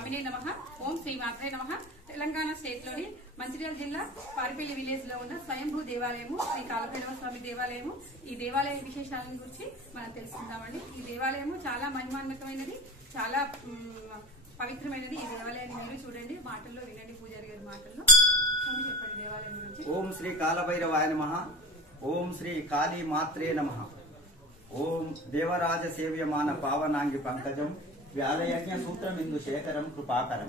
స్వామినే నమః. ఓం శ్రీ మాత్రే నమః. తెలంగాణ స్టేట్ లోని మంచిర్యాల జిల్లా పారిపల్లి విలేజ్ లో ఉన్న స్వయంభూ దేవాలయము శ్రీ కాలభైరవ స్వామి దేవాలయము. ఈ దేవాలయ విశేషాలను గురించి మనం తెలుసుకుందామండి. ఈ దేవాలయము చాలా మహిమాన్వితమైనది, చాలా పవిత్రమైనది. ఈ దేవాలయాన్ని మీరు చూడండి, మాటల్లో వినండి, పూజారి గారి మాటల్లో. చెప్పండి దేవాలయం గురించి. ఓం శ్రీ కాలభైరవాయ నమః. ఓం శ్రీ కాళీ మాత్రే నమః. ఓం దేవరాజ సేవ్యమాన పావనాంగి పంకజం వ్యాలయజ్ఞ సూత్రమిందు శేఖరం కృపాకరం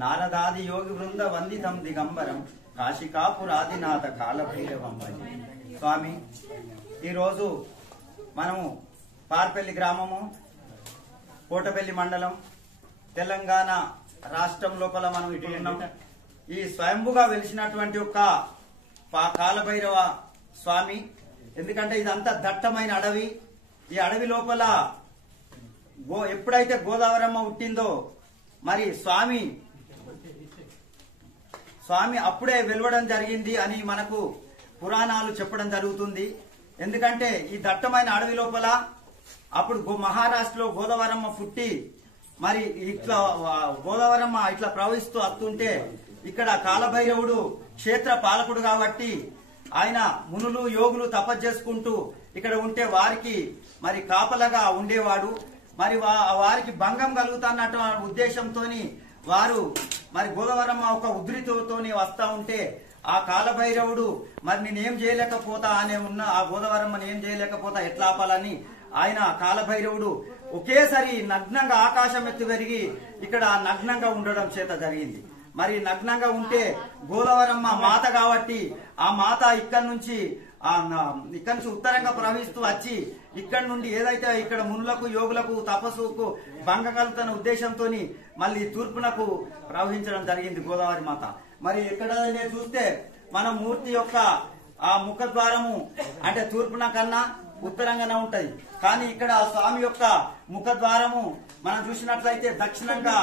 నారదాది యోగి వృంద వందితం దిగంబరం కాశికాపురాదినాథ కాలభైరవం భజే. స్వామి, ఈరోజు మనము పార్పల్లి గ్రామము, కోటపల్లి మండలం, తెలంగాణ రాష్ట్రం లోపల మనం ఇటు ఉన్నాం. ఈ స్వయంభుగా వెలిసినటువంటి ఒక కాలభైరవ స్వామి. ఎందుకంటే ఇదంతా దట్టమైన అడవి. ఈ అడవి లోపల ఎప్పుడైతే గోదావరమ్మ పుట్టిందో మరి స్వామి అప్పుడే వెలవడం జరిగింది అని మనకు పురాణాలు చెప్పడం జరుగుతుంది. ఎందుకంటే ఈ దట్టమైన అడవి లోపల అప్పుడు మహారాష్ట్రలో గోదావరమ్మ పుట్టి మరి ఇట్లా గోదావరమ్మ ఇట్లా ప్రవహిస్తూ వస్తుంటే ఇక్కడ కాలభైరవుడు క్షేత్ర పాలకుడు కాబట్టి ఆయన మునులు యోగులు తపస్సు చేసుకుంటూ ఇక్కడ ఉంటే వారికి మరి కాపలగా ఉండేవాడు. మరి వారికి భంగం కలుగుతున్నట్టు ఉద్దేశంతో వారు మరి గోదావరమ్మ ఒక ఉధృతితోని వస్తా ఉంటే ఆ కాలభైరవుడు మరి నేనేం చేయలేకపోతా అనే ఉన్న ఆ గోదావరమ్మని ఏం చేయలేకపోతా ఎట్లా ఆపాలని ఆయన కాలభైరవుడు ఒకేసారి నగ్నంగా ఆకాశం ఎత్తు పెరిగి ఇక్కడ నగ్నంగా ఉండడం చేత జరిగింది. మరి నగ్నంగా ఉంటే గోదావరమ్మ మాత కాబట్టి ఆ మాత ఇక్కడ నుంచి ఉత్తరంగా ప్రవహిస్తూ వచ్చి ఇక్కడ నుండి ఏదైతే ఇక్కడ మునులకు యోగులకు తపస్సుకు భంగ కలుగుతున్న ఉద్దేశంతో మళ్ళీ తూర్పునకు ప్రవహించడం జరిగింది గోదావరి మాత. మరి ఎక్కడ చూస్తే మన మూర్తి యొక్క ఆ ముఖద్వారము అంటే తూర్పున కన్నా ఉత్తరంగానే ఉంటది. కానీ ఇక్కడ స్వామి యొక్క ముఖద్వారము మనం చూసినట్లయితే దక్షిణంగా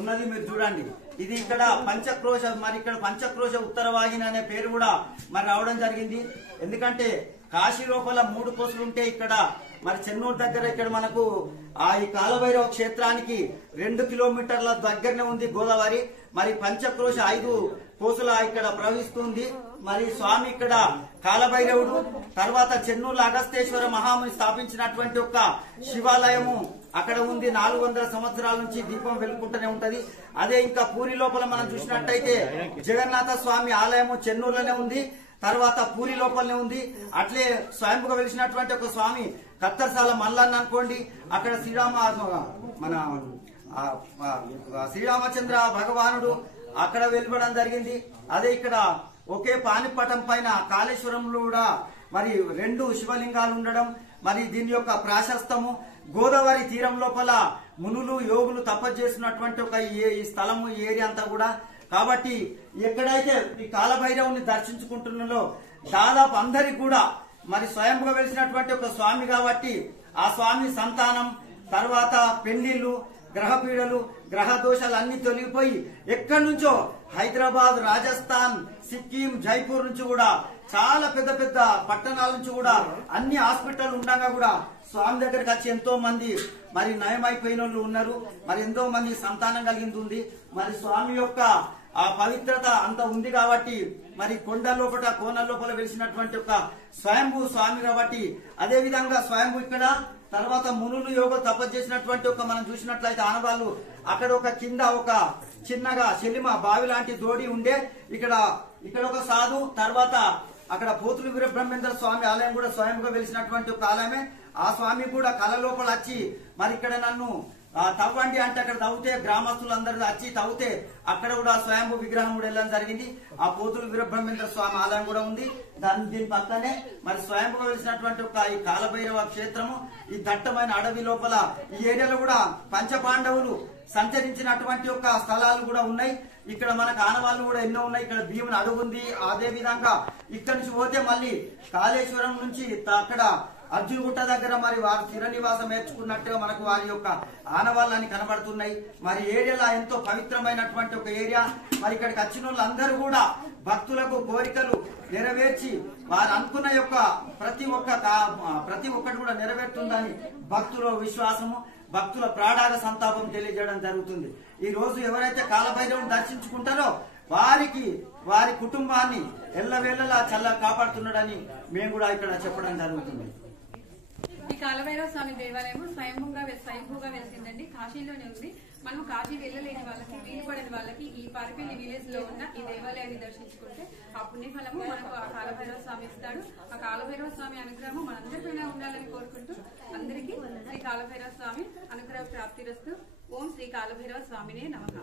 ఉన్నది. మీరు చూడండి, ఇది ఇక్కడ పంచక్రోశ, మరి ఇక్కడ పంచక్రోశ ఉత్తరవాహిని అనే పేరు కూడా మరి రావడం జరిగింది. ఎందుకంటే కాశీ లోపల 3 కోసులు ఉంటే ఇక్కడ మరి చెన్నూరు దగ్గర ఇక్కడ మనకు ఈ కాలభైరవ క్షేత్రానికి 2 కిలోమీటర్ల దగ్గరనే ఉంది గోదావరి. మరి పంచక్రోశ 5 కోసుల ఇక్కడ ప్రవహిస్తుంది. మరి స్వామి ఇక్కడ కాలభైరవుడు తర్వాత చెన్నూరు అగస్తేశ్వర మహాముని స్థాపించినటువంటి ఒక శివాలయము అక్కడ ఉంది. 400 సంవత్సరాల నుంచి దీపం వెలుగుకుంటూనే ఉంటది. అదే ఇంకా పూరి లోపల మనం చూసినట్టయితే జగన్నాథ స్వామి ఆలయము చెన్నూరులోనే ఉంది, తర్వాత పూరి లోపలనే ఉంది. అట్లే స్వయంగా వెలిసినటువంటి ఒక స్వామి కత్తర్సాల మల్లన్న అనుకోండి, అక్కడ మన శ్రీరామచంద్ర భగవానుడు అక్కడ వెలువడం జరిగింది. అదే ఇక్కడ ఒకే పానిపటం పైన కాళేశ్వరంలో కూడా మరి 2 శివలింగాలు ఉండడం, మరి దీని యొక్క ప్రాశస్తము గోదావరి తీరం లోపల మునులు యోగులు తపస్సు చేసినటువంటి ఒక ఈ స్థలము ఈ ఏరియా అంతా కూడా. కాబట్టి ఎక్కడైతే ఈ కాలభైరవుని దర్శించుకుంటున్నారో దాదాపు అందరికి కూడా మరి స్వయంగా వెలిసినటువంటి ఒక స్వామి కాబట్టి ఆ స్వామి సంతానం, తర్వాత పెళ్లిళ్లు, గ్రహ పీడలు, గ్రహ దోషాలు అన్ని తొలగిపోయి ఎక్కడి నుంచో హైదరాబాద్, రాజస్థాన్, సిక్కిం, జైపూర్ నుంచి కూడా చాలా పెద్ద పెద్ద పట్టణాల నుంచి కూడా అన్ని హాస్పిటల్ ఉండగా కూడా స్వామి దగ్గరికి వచ్చి ఎంతో మంది మరి నయమైపోయిన వాళ్ళు ఉన్నారు. మరి ఎంతో మంది సంతానం కలిగింది ఉంది. మరి స్వామి యొక్క ఆ పవిత్రత అంత ఉంది కాబట్టి మరి కొండ లోపల కోన లోపల వెలిసినటువంటి ఒక స్వయంభూ స్వామి కాబట్టి అదే విధంగా స్వయంభూ ఇక్కడ తర్వాత మునులు యోగ తపస్సు చేసినటువంటి ఒక మనం చూసినట్లయితే ఆనవాళ్ళు అక్కడ ఒక కింద ఒక చిన్నగా చెల్లిమ బావి లాంటి దోడి ఉండే ఇక్కడ ఒక సాధు, తర్వాత అక్కడ పోతులు వీరబ్రహ్మేంద్ర స్వామి ఆలయం కూడా స్వయంగా వెలిసినటువంటి ఒక ఆలయమే. ఆ స్వామి కూడా కళ లోపల వచ్చి మరి ఇక్కడ నన్ను తవ్వండి అంటే అక్కడ తవ్వుతే గ్రామస్తులందరూ వచ్చి తవ్వుతే అక్కడ కూడా స్వయంభూ విగ్రహం కూడా వెళ్ళడం జరిగింది. ఆ పోతులు వీరబ్రహ్మేంద్ర స్వామి ఆలయం కూడా ఉంది. దీని పక్కనే మరి స్వయంభూగా వెలిసినటువంటి ఒక ఈ కాలభైరవ క్షేత్రము ఈ దట్టమైన అడవి లోపల ఈ ఏరియాలో కూడా పంచపాండవులు సంచరించినటువంటి ఒక స్థలాలు కూడా ఉన్నాయి. ఇక్కడ మనకు ఆనవాళ్ళు కూడా ఎన్నో ఉన్నాయి. ఇక్కడ భీముని అడుగు ఉంది. అదే విధంగా ఇక్కడ నుంచి పోతే మళ్ళీ కాళేశ్వరం నుంచి అక్కడ అర్జునగుట్ట దగ్గర మరి వారు స్థిర నివాసం ఏర్చుకున్నట్టుగా మనకు వారి యొక్క ఆనవాళ్ళని కనబడుతున్నాయి. మరి ఏరియాలో ఎంతో పవిత్రమైనటువంటి ఒక ఏరియా. మరి ఇక్కడికి వచ్చిన వాళ్ళందరూ కూడా భక్తులకు కోరికలు నెరవేర్చి వారు అనుకున్న యొక్క ప్రతి ఒక్కటి కూడా నెరవేరుతుందని భక్తుల విశ్వాసము. భక్తుల ప్రాణాల సంతాపం తెలియజేయడం జరుగుతుంది. ఈ రోజు ఎవరైతే కాలభైరవుని దర్శించుకుంటారో వారి కుటుంబాన్ని ఎల్లవేళలా కాపాడుతున్నాడని మేము కూడా ఇక్కడ చెప్పడం జరుగుతుంది. ఈ కాలభైరవ స్వామి దేవాలయం స్వయంభూగా వెలిసిందండి. కాశీలోనే ఉంది. మనం కాశీ వెళ్ళలేని వాళ్ళకి, వీలు పడని వాళ్ళకి ఈ పారిపల్లి విలేజ్ లో ఉన్న ఈ దేవాలయాన్ని దర్శించుకుంటే ఆ పుణ్యఫలము మనకు ఆ కాలభైరవ స్వామి ఇస్తాడు. ఆ కాలభైరవ స్వామి అనుగ్రహం మనందరిపైన ఉండాలని కోరుకుంటూ అందరికీ శ్రీ కాలభైరవ స్వామి అనుగ్రహ ప్రాప్తిరస్తు. ఓం శ్రీ కాలభైరవ స్వామినే నమః.